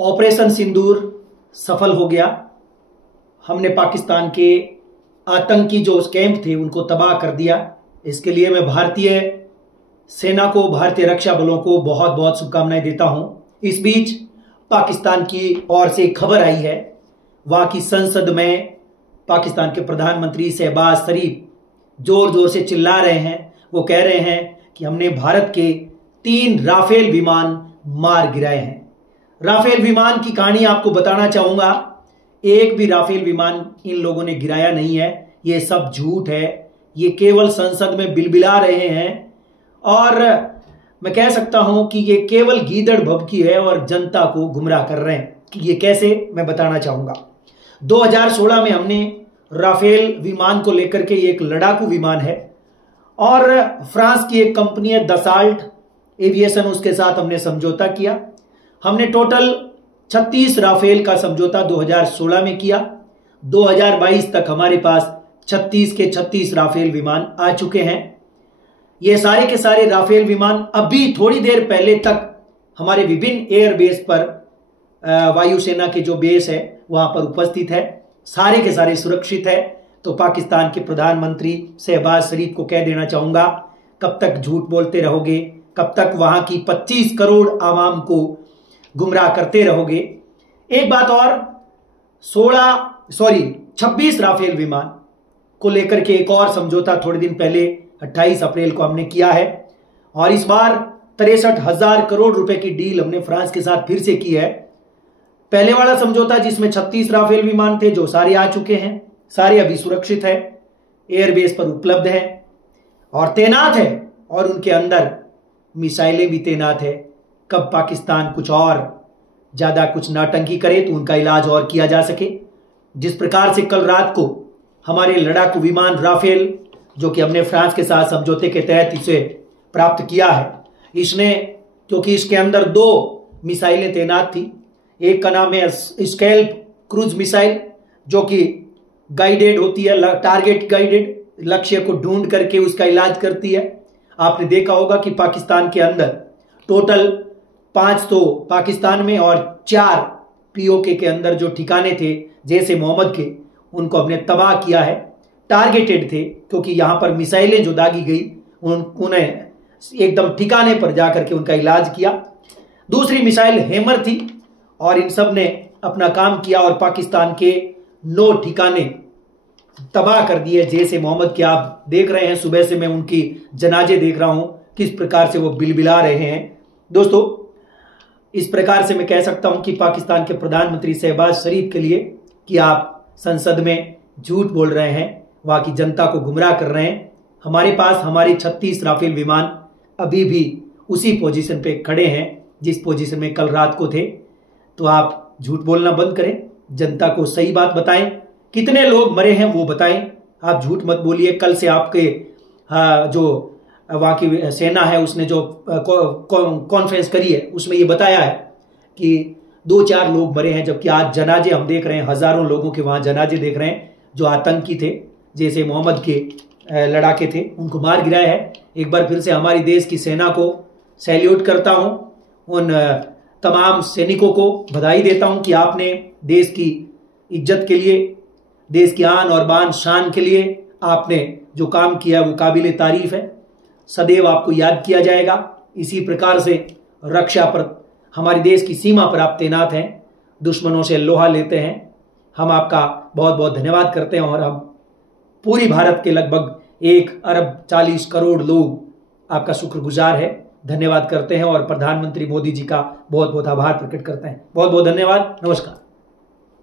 Operation सिंदूर सफल हो गया। हमने पाकिस्तान के आतंकी जो कैंप थे उनको तबाह कर दिया। इसके लिए मैं भारतीय सेना को, भारतीय रक्षा बलों को बहुत बहुत शुभकामनाएं देता हूं। इस बीच पाकिस्तान की ओर से खबर आई है, वहां की संसद में पाकिस्तान के प्रधानमंत्री शहबाज शरीफ जोर जोर से चिल्ला रहे हैं। वो कह रहे हैं कि हमने भारत के 3 राफेल विमान मार गिराए हैं। राफेल विमान की कहानी आपको बताना चाहूंगा। एक भी राफेल विमान इन लोगों ने गिराया नहीं है, ये सब झूठ है। ये केवल संसद में बिलबिला रहे हैं और मैं कह सकता हूं कि ये केवल गीदड़ भभकी है और जनता को गुमराह कर रहे हैं। कि ये कैसे, मैं बताना चाहूंगा। 2016 में हमने राफेल विमान को लेकर के, ये एक लड़ाकू विमान है और फ्रांस की एक कंपनी है दसाल्ट एविएशन, उसके साथ हमने समझौता किया। हमने टोटल 36 राफेल का समझौता 2016 में किया। 2022 तक हमारे पास 36 के 36 राफेल विमान आ चुके हैं। ये सारे के सारे राफेल विमान अभी थोड़ी देर पहले तक हमारे विभिन्न एयरबेस पर, वायुसेना के जो बेस है वहां पर उपस्थित है। सारे के सारे सुरक्षित है। तो पाकिस्तान के प्रधानमंत्री शहबाज शरीफ को कह देना चाहूंगा, कब तक झूठ बोलते रहोगे, कब तक वहां की 25 करोड़ आवाम को गुमराह करते रहोगे। एक बात और, 26 राफेल विमान को लेकर के एक और समझौता थोड़े दिन पहले 28 अप्रैल को हमने किया है और इस बार 63,000 करोड़ रुपए की डील हमने फ्रांस के साथ फिर से की है। पहले वाला समझौता जिसमें 36 राफेल विमान थे, जो सारे आ चुके हैं, सारे अभी सुरक्षित है, एयरबेस पर उपलब्ध है और तैनात है और उनके अंदर मिसाइलें भी तैनात है। कब पाकिस्तान कुछ और ज्यादा कुछ नौटंकी करे तो उनका इलाज और किया जा सके। जिस प्रकार से कल रात को हमारे लड़ाकू विमान राफेल, जो कि हमने फ्रांस के साथ समझौते के तहत इसे प्राप्त किया है, इसने, क्योंकि इसके अंदर 2 मिसाइलें तैनात थी। एक का नाम है स्कैल्प क्रूज मिसाइल, जो कि गाइडेड होती है, टारगेट गाइडेड, लक्ष्य को ढूंढ करके उसका इलाज करती है। आपने देखा होगा कि पाकिस्तान के अंदर टोटल 5 तो पाकिस्तान में और 4 पीओके के अंदर जो ठिकाने थे जैसे मोहम्मद के, उनको हमने तबाह किया है। टारगेटेड थे क्योंकि यहां पर मिसाइलें जो दागी गई उन्हें एकदम ठिकाने पर जाकर के उनका इलाज किया। दूसरी मिसाइल हैमर थी और इन सब ने अपना काम किया और पाकिस्तान के 9 ठिकाने तबाह कर दिए। जैसे मोहम्मद के आप देख रहे हैं, सुबह से मैं उनकी जनाजे देख रहा हूं, किस प्रकार से वो बिलबिला रहे हैं। दोस्तों, इस प्रकार से मैं कह सकता हूं कि पाकिस्तान के प्रधानमंत्री शहबाज शरीफ के लिए कि आप संसद में झूठ बोल रहे हैं, वहां की जनता को गुमराह कर रहे हैं। हमारे पास हमारे 36 राफेल विमान अभी भी उसी पोजीशन पे खड़े हैं जिस पोजीशन में कल रात को थे। तो आप झूठ बोलना बंद करें, जनता को सही बात बताएं। कितने लोग मरे हैं वो बताएं, आप झूठ मत बोलिए। कल से आपके जो वहां की सेना है उसने जो कॉन्फ्रेंस करी है उसमें ये बताया है कि 2-4 लोग मरे हैं, जबकि आज जनाजे हम देख रहे हैं, हजारों लोगों के वहां जनाजे देख रहे हैं जो आतंकी थे, जैसे मोहम्मद के लड़ाके थे, उनको मार गिराया है। एक बार फिर से हमारी देश की सेना को सैल्यूट करता हूं, उन तमाम सैनिकों को बधाई देता हूं कि आपने देश की इज्जत के लिए, देश की आन और बान शान के लिए आपने जो काम किया वो काबिल तारीफ है। सदैव आपको याद किया जाएगा। इसी प्रकार से रक्षा पर, हमारे देश की सीमा पर आप तैनात हैं, दुश्मनों से लोहा लेते हैं। हम आपका बहुत बहुत धन्यवाद करते हैं और हम पूरी भारत के लगभग 1 अरब 40 करोड़ लोग आपका शुक्रगुजार है, धन्यवाद करते हैं और प्रधानमंत्री मोदी जी का बहुत बहुत आभार प्रकट करते हैं। बहुत बहुत धन्यवाद। नमस्कार।